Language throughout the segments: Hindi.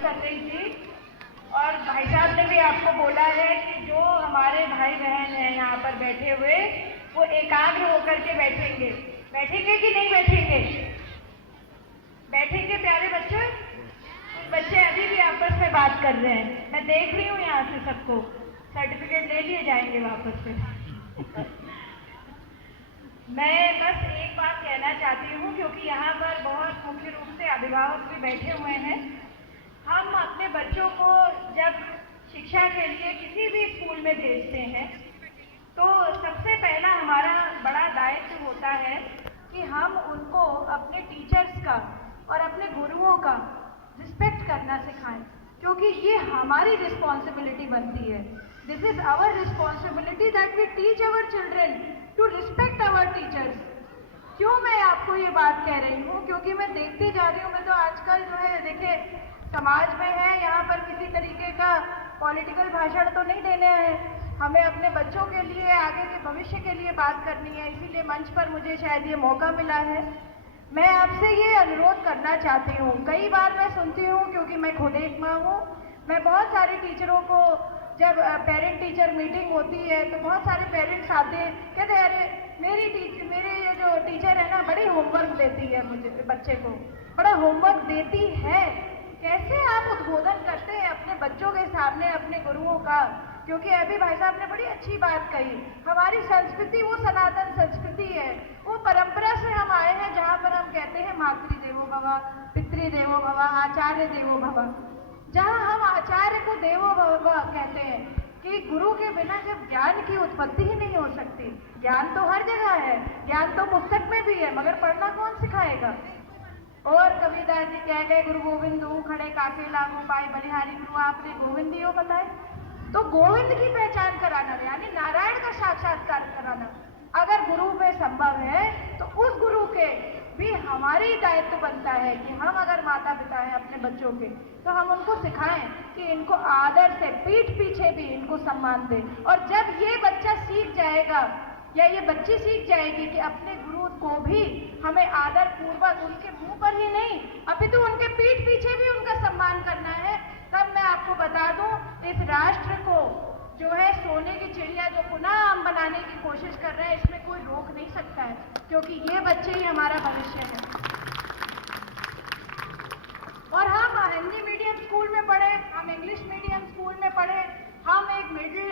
कर रही थी और भाई साहब ने भी आपको बोला है कि जो हमारे भाई बहन हैं यहाँ पर बैठे हुए वो एकाग्र होकर के बैठेंगे। बैठेंगे कि नहीं बैठेंगे? बैठेंगे प्यारे बच्चे? कुछ बच्चे अभी भी आपस में बात कर रहे हैं, मैं देख रही हूँ यहाँ से सबको। सर्टिफिकेट ले लिए जाएंगे वापस से। मैं बस एक बात कहना चाहती हूँ, क्योंकि यहाँ पर बहुत मुख्य रूप से अभिभावक भी बैठे हुए हैं। हम अपने बच्चों को जब शिक्षा के लिए किसी भी स्कूल में भेजते हैं तो सबसे पहला हमारा बड़ा दायित्व होता है कि हम उनको अपने टीचर्स का और अपने गुरुओं का रिस्पेक्ट करना सिखाएं, क्योंकि ये हमारी रिस्पॉन्सिबिलिटी बनती है। This is our responsibility that we teach our children to respect our teachers. क्यों मैं आपको ये बात कह रही हूँ? क्योंकि मैं देखते जा रही हूँ, मैं तो आजकल जो है देखिए समाज में है, यहाँ पर किसी तरीके का पॉलिटिकल भाषण तो नहीं देने हैं, हमें अपने बच्चों के लिए आगे के भविष्य के लिए बात करनी है, इसीलिए मंच पर मुझे शायद ये मौका मिला है। मैं आपसे ये अनुरोध करना चाहती हूँ, कई बार मैं सुनती हूँ, क्योंकि मैं खुद एक माँ हूँ, मैं बहुत सारे टीचरों को जब पेरेंट टीचर मीटिंग होती है तो बहुत सारे पेरेंट्स आते हैं, कहते हैं अरे मेरे ये जो टीचर है ना बड़ी होमवर्क देती है, मुझे बच्चे को बड़ा होमवर्क देती है। कैसे आप उद्बोधन करते हैं अपने बच्चों के सामने अपने गुरुओं का? क्योंकि अभी भाई साहब ने बड़ी अच्छी बात कही, हमारी संस्कृति वो सनातन संस्कृति है, वो परंपरा से हम आए हैं जहाँ पर हम कहते हैं मातृदेवो भव, पितृदेवो भव, आचार्य देवो भव, जहाँ हम आचार्य को देवो भव कहते हैं कि गुरु के बिना जब ज्ञान की उत्पत्ति ही नहीं हो सकती। ज्ञान तो हर जगह है, ज्ञान तो पुस्तक में भी है, मगर पढ़ना कौन सिखाएगा? और कबीरदास जी कह गए गुरु गोविंद खड़े काके लागू पाए बलिहारी गुरु आपने गोविंद दियो बताए। तो गोविंद की पहचान कराना यानी नारायण का साक्षात्कार कराना अगर गुरु में संभव है तो उस गुरु के भी हमारी दायित्व बनता है कि हम अगर माता पिता हैं अपने बच्चों के तो हम उनको सिखाएं कि इनको आदर से पीठ पीछे भी इनको सम्मान दें। और जब ये बच्चा सीख जाएगा या ये बच्ची सीख जाएगी कि अपने गुरु को भी हमें आदर पूर्वक उनके मुंह पर ही नहीं अपितु उनके पीठ पीछे भी उनका सम्मान करना है, तब मैं आपको बता दूं इस राष्ट्र को जो है सोने की चिड़िया जो पुनः हम बनाने की कोशिश कर रहे हैं इसमें कोई रोक नहीं सकता है, क्योंकि ये बच्चे ही हमारा भविष्य है। और हम हिंदी मीडियम स्कूल में पढ़े, हम इंग्लिश मीडियम स्कूल में पढ़े, हम एक मिडिल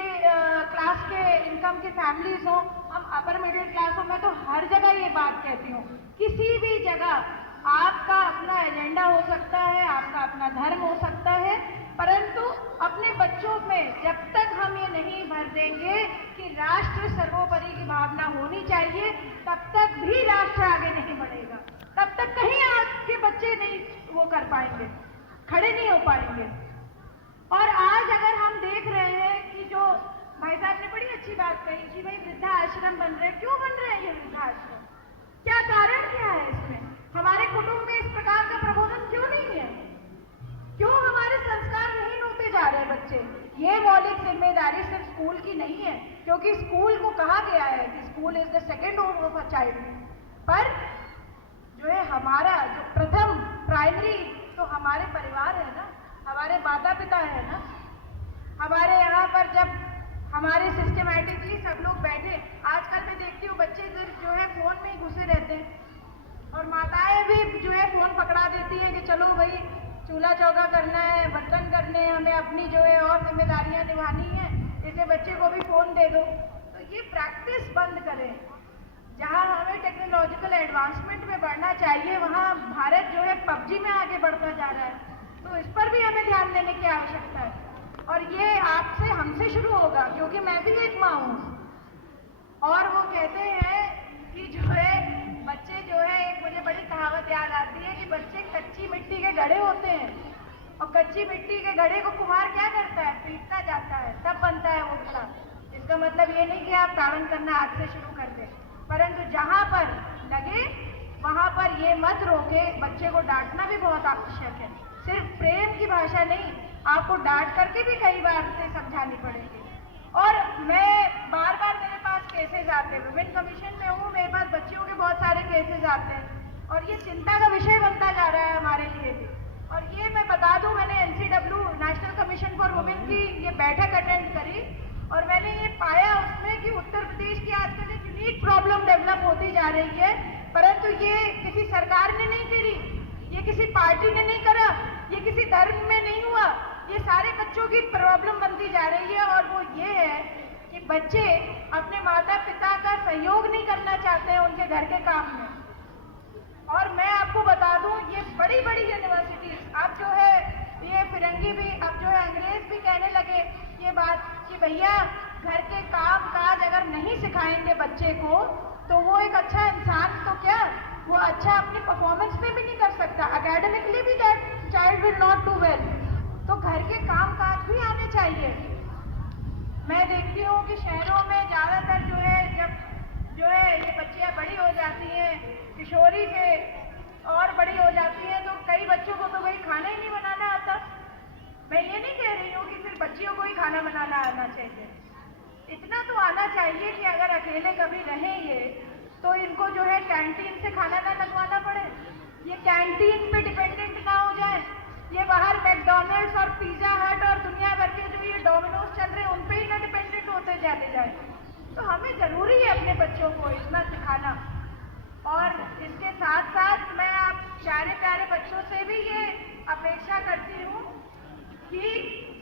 क्लास के इनकम की फैमिलीज हो, हम अपर मिडिल क्लास हो, मैं तो हर जगह ये बात कहती हूँ, किसी भी जगह आपका अपना एजेंडा हो सकता है, आपका अपना धर्म हो सकता है, परंतु अपने बच्चों में जब तक हम ये नहीं भर देंगे कि राष्ट्र सर्वोपरि की भावना होनी चाहिए, तब तक भी राष्ट्र आगे नहीं बढ़ेगा, तब तक कहीं आपके बच्चे नहीं वो कर पाएंगे, खड़े नहीं हो पाएंगे। और आज अगर हम देख रहे हैं कि जो भाई साहब ने बड़ी अच्छी बात कही कि भाई वृद्धा आश्रम बन रहे हैं, क्यों बन रहे हैं ये वृद्धा आश्रम? क्या कारण क्या है इसमें? हमारे कुटुंब में इस प्रकार का प्रबोधन क्यों नहीं है? क्यों हमारे संस्कार नहीं होते जा रहे बच्चे? ये मौलिक जिम्मेदारी सिर्फ स्कूल की नहीं है, क्योंकि स्कूल को कहा गया है कि school is the second home of a child, पर जो है हमारा जो प्रथम प्राइमरी तो हमारे परिवार है ना, हमारे माता पिता है ना। हमारे यहाँ पर जब हमारे सिस्टमैटिकली सब लोग बैठे, आजकल मैं देखती हूँ बच्चे जो है फोन में ही घुसे रहते हैं और माताएं भी जो है फोन पकड़ा देती हैं कि चलो भाई चूल्हा चौका करना है, बर्तन करने हैं, हमें अपनी जो है और जिम्मेदारियां निभानी है, इसे बच्चे को भी फोन दे दो। तो ये प्रैक्टिस बंद करें। जहाँ हमें टेक्नोलॉजिकल एडवांसमेंट में बढ़ना चाहिए वहाँ भारत जो है पबजी में आगे बढ़ता जा रहा है, तो इस पर भी हमें ध्यान देने की आवश्यकता है। और ये आपसे हमसे शुरू होगा, क्योंकि मैं भी एक माँ हूँ। और वो कहते हैं कि जो है बच्चे जो है, एक मुझे बड़ी कहावत याद आती है कि बच्चे कच्ची मिट्टी के घड़े होते हैं और कच्ची मिट्टी के घड़े को कुम्हार क्या करता है? पीटता जाता है, तब बनता है वो घड़ा। इसका मतलब ये नहीं कि आप ताड़न करना आज से शुरू कर दें, परंतु जहाँ पर लगे वहाँ पर ये मत रोके। बच्चे को डांटना भी बहुत आवश्यक है, सिर्फ प्रेम की भाषा नहीं, आपको डांट करके भी कई बार से समझानी पड़ेगी। और मैं बार बार मेरे पास केसेस आते हैं, वुमेन कमीशन में हूँ, मेरे पास बच्चियों के बहुत सारे केसेस आते हैं और ये चिंता का विषय बनता जा रहा है हमारे लिए भी। और ये मैं बता दूँ, मैंने वुमेन की ये बैठक अटेंड करी और मैंने ये पाया उसमें कि उत्तर प्रदेश की आजकल एक यूनिक प्रॉब्लम डेवलप होती जा रही है, परंतु ये किसी सरकार ने नहीं करी, ये किसी पार्टी ने नहीं करा, ये किसी धर्म में नहीं हुआ, ये सारे बच्चों की प्रॉब्लम बनती जा रही है। और वो ये है कि बच्चे अपने माता पिता का सहयोग नहीं करना चाहते हैं उनके घर के काम में। और मैं आपको बता दूं, ये बड़ी बड़ी यूनिवर्सिटीज अब जो है ये फिरंगी भी, अब जो है अंग्रेज भी कहने लगे ये बात कि भैया घर के काम काज अगर नहीं सिखाएंगे बच्चे को तो वो एक अच्छा इंसान तो क्या, वो अच्छा अपनी परफॉर्मेंस में भी नहीं कर सकता, अकेडमिकली भी that child will not do well. तो घर के काम काज भी आने चाहिए। मैं देखती हूँ कि शहरों में ज़्यादातर जो है जब जो है ये बच्चियाँ बड़ी हो जाती हैं, किशोरी से और बड़ी हो जाती हैं, तो कई बच्चों को तो भाई खाना ही नहीं बनाना आता। मैं ये नहीं कह रही हूँ कि सिर्फ बच्चियों को ही खाना बनाना आना चाहिए, इतना तो आना चाहिए कि अगर अकेले कभी रहें ये तो इनको जो है कैंटीन से खाना ना लगवाना पड़े, ये कैंटीन पे डिपेंडेंट ना हो जाए, ये बाहर मैकडॉनल्ड्स और पिज्जा हट और दुनिया भर के जो ये डोमिनोज चल रहे हैं उन पे ही ना डिपेंडेंट होते चले जाए। तो हमें ज़रूरी है अपने बच्चों को इतना सिखाना। और इसके साथ साथ मैं आप प्यारे प्यारे बच्चों से भी ये अपेक्षा करती हूँ कि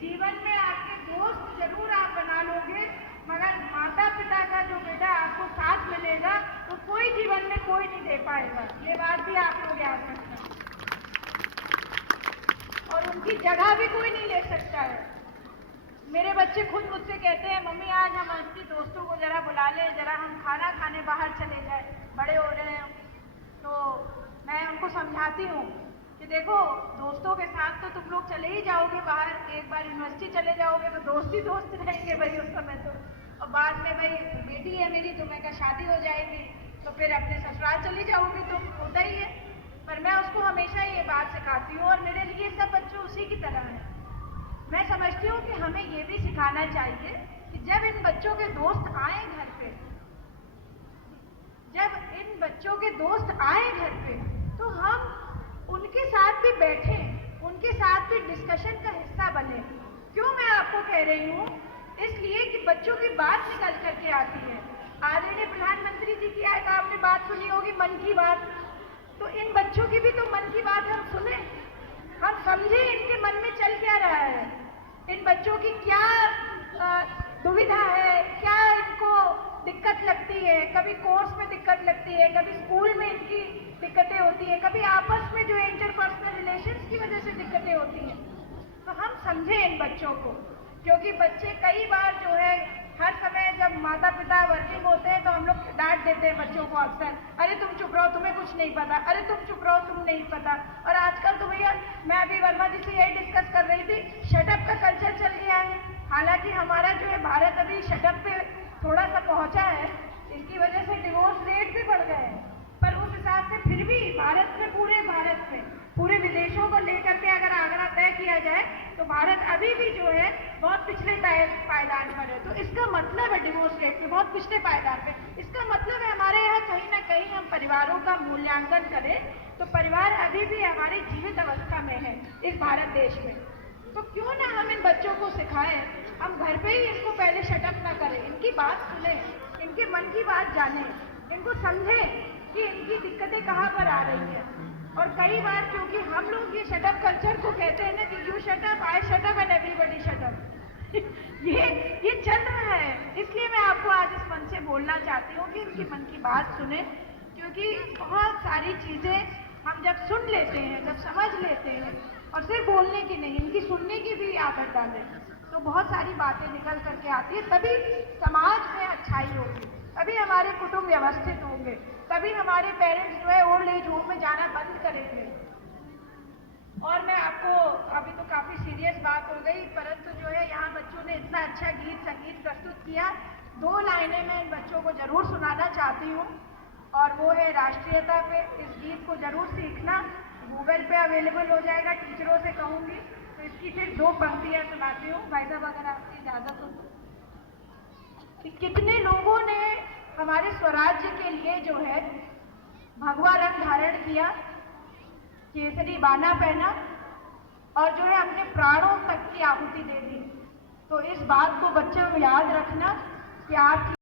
जीवन में आपके दोस्त जरूर आप बना लोगे, मगर माता पिता का जो बेटा आपको साथ मिलेगा तो कोई जीवन में कोई नहीं दे पाएगा, ये बात भी आप लोग याद रखना। और उनकी जगह भी कोई नहीं ले सकता है। मेरे बच्चे खुद मुझसे कहते हैं मम्मी आज हम अपनी दोस्तों को जरा बुला लें, जरा हम खाना खाने बाहर चले जाए, बड़े हो रहे हैं। तो मैं उनको समझाती हूँ कि देखो दोस्तों के साथ तो तुम लोग चले ही जाओगे बाहर, एक बार यूनिवर्सिटी चले जाओगे तो दोस्त ही दोस्त रहेंगे भाई उस समय तो, और बाद में भाई बेटी है मेरी तो मैं क्या शादी हो जाएगी तो फिर अपने ससुराल चली जाओगी, तो होता ही है। पर मैं उसको हमेशा ये बात सिखाती हूँ और मेरे लिए सब बच्चे उसी की तरह हैं। मैं समझती हूँ कि हमें ये भी सिखाना चाहिए कि जब इन बच्चों के दोस्त आए घर पे, जब इन बच्चों के दोस्त आए घर पे तो हम उनके साथ भी बैठे, उनके साथ भी डिस्कशन का हिस्सा बने। क्यों मैं आपको कह रही हूँ, इसलिए कि बच्चों की बात निकल करके आती है। आदरणीय प्रधानमंत्री जी की एक आपने बात सुनी होगी मन की बात, तो इन बच्चों की भी तो मन की बात हम सुने, हम समझे इनके मन में चल क्या रहा है, इन बच्चों की क्या दुविधा है, क्या इनको दिक्कत लगती है, कभी कोर्स में दिक्कत लगती है, कभी स्कूल में इनकी दिक्कतें होती है, कभी आपस में जो इंटरपर्सनल रिलेशंस की वजह से दिक्कतें होती हैं। तो हम समझे इन बच्चों को, क्योंकि बच्चे कई बार जो है हर समय जब माता पिता वर्किंग होते हैं तो हम लोग डांट देते हैं बच्चों को अक्सर, अरे तुम चुप रहो तुम्हें कुछ नहीं पता, अरे तुम चुप रहो तुम नहीं पता। और आजकल तो भैया मैं अभी वर्मा जी से यही डिस्कस कर रही थी, शटअप का कल्चर चल गया है। हालांकि हमारा जो है भारत अभी शटअप पे थोड़ा सा पहुंचा है, इसकी वजह से डिवोर्स रेट भी बढ़ गए हैं, पर उस हिसाब से फिर भी भारत में पूरे विदेशों को लेकर के अगर आंकड़ा तय किया जाए तो भारत अभी भी जो है बहुत पिछले पायदान पर है। तो इसका मतलब है डिवोर्स रेट में बहुत पिछले पायदान पे, इसका मतलब है हमारे यहाँ कहीं ना कहीं हम परिवारों का मूल्यांकन करें तो परिवार अभी भी हमारी जीवित अवस्था में है इस भारत देश में। तो क्यों ना हम इन बच्चों को सिखाएं, हम घर पे ही इनको पहले शटअप ना करें, इनकी बात सुने, इनके मन की बात जाने, इनको समझें कि इनकी दिक्कतें कहाँ पर आ रही है। और कई बार क्योंकि हम लोग ये शटअप कल्चर को कहते हैं ना कि you shut up I shut up and everybody shut up ये चल रहा है, इसलिए मैं आपको आज इस मन से बोलना चाहती हूँ कि इनकी मन की बात सुने, क्योंकि बहुत सारी चीज़ें हम जब सुन लेते हैं, जब समझ लेते हैं और सिर्फ बोलने की नहीं, इनकी सुनने की भी आदत डालें तो बहुत सारी बातें निकल करके आती है, तभी समाज में अच्छाई होगी, तभी हमारे कुटुंब व्यवस्थित होंगे, तभी हमारे पेरेंट्स जो है ओल्ड एज होम में जाना बंद करेंगे। और मैं आपको अभी तो काफ़ी सीरियस बात हो गई, परंतु जो है यहाँ बच्चों ने इतना अच्छा गीत संगीत प्रस्तुत किया, 2 लाइनें मैं इन बच्चों को ज़रूर सुनाना चाहती हूँ और वो है राष्ट्रीयता पे। इस गीत को ज़रूर सीखना, गूगल पे अवेलेबल हो जाएगा, टीचरों से कहूँगी। तो इसकी फिर 2 पंक्तियाँ सुनाती हूँ भाई साहब अगर आपकी इजाज़त हो कि कितने लोगों ने हमारे स्वराज्य के लिए जो है भगवा रंग धारण किया, केसरी बाना पहना और जो है अपने प्राणों तक की आहुति दे दी। बात को बच्चों याद रखना कि आपकी